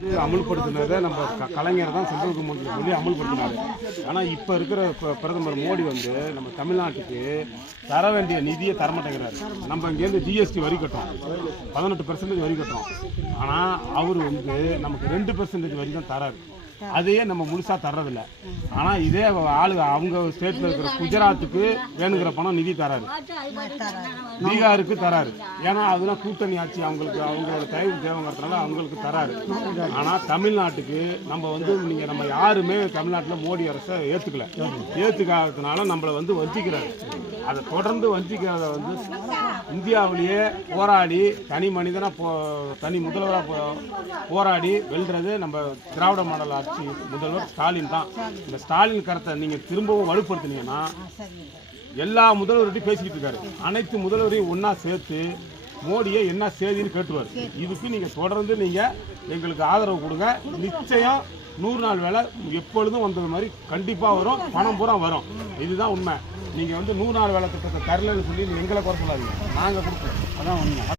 இது நம்ம க- கலைஞர் தான் சென்ட்ரல் கவர்மெண்ட் சொல்லி அமுல்படுத்தினாரு. ஆனால் இப்போ இருக்கிற பிரதமர் மோடி வந்து நம்ம தமிழ்நாட்டுக்கு தர வேண்டிய நிதியை தரமாட்டேங்கிறாரு நம்ம இங்கேருந்து ஜிஎஸ்டி வரி கட்டுறோம். பதினெட்டு பர்சன்டேஜ் வரி கட்டுறோம். ஆனால் அவர் வந்து நமக்கு ரெண்டு பர்சன்டேஜ் வரி தான் தராரு. அதையே நம்ம முழுசா தர்றதில்ல ஆனால் இதே ஆளுங்க அவங்க ஸ்டேட்டில் இருக்கிற குஜராத்துக்கு வேணுங்கிற பணம் நிதி தராரு பீகாருக்கு தராரு ஏன்னா அதெல்லாம் கூட்டணி ஆட்சி அவங்களுக்கு அவங்களோட தயவு தேவைங்கிறதுனால அவங்களுக்கு தராரு ஆனா தமிழ்நாட்டுக்கு நம்ம வந்து நீங்க நம்ம யாருமே தமிழ்நாட்டில் மோடி அரசை ஏத்துக்கல ஏத்துக்காததுனால நம்மளை வந்து வஞ்சிக்கிறாரு அதை தொடர்ந்து வஞ்சிக்கிறத வந்து இந்தியாவிலேயே போராடி தனி மனிதனாக போ தனி முதல்வராக போ போராடி வெல்றது நம்ம திராவிட மாடல் ஆட்சி முதல்வர் ஸ்டாலின் தான். இந்த ஸ்டாலின் கருத்தை நீங்கள் திரும்பவும் வலுப்படுத்தினீங்கன்னா எல்லா முதல்வர்கிட்டையும் பேசிக்கிட்டு இருக்காரு. அனைத்து முதல்வரையும் ஒன்றா சேர்த்து மோடியை என்ன செய்தின்னு கேட்டுவார் இதுக்கு நீங்கள் தொடர்ந்து நீங்கள் எங்களுக்கு ஆதரவு கொடுங்க. நிச்சயம் நூறு நாள் வேலை எப்பொழுதும் வந்தது மாதிரி கண்டிப்பாக வரும் பணம் பூரா வரும். இதுதான் உண்மை. நீங்கள் வந்து நூறு நாள் வேலை திட்டத்தை தரலன்னு சொல்லி எங்களை குறை சொல்லாதீங்க. நாங்கள் கொடுப்போம் அதான் உண்மை.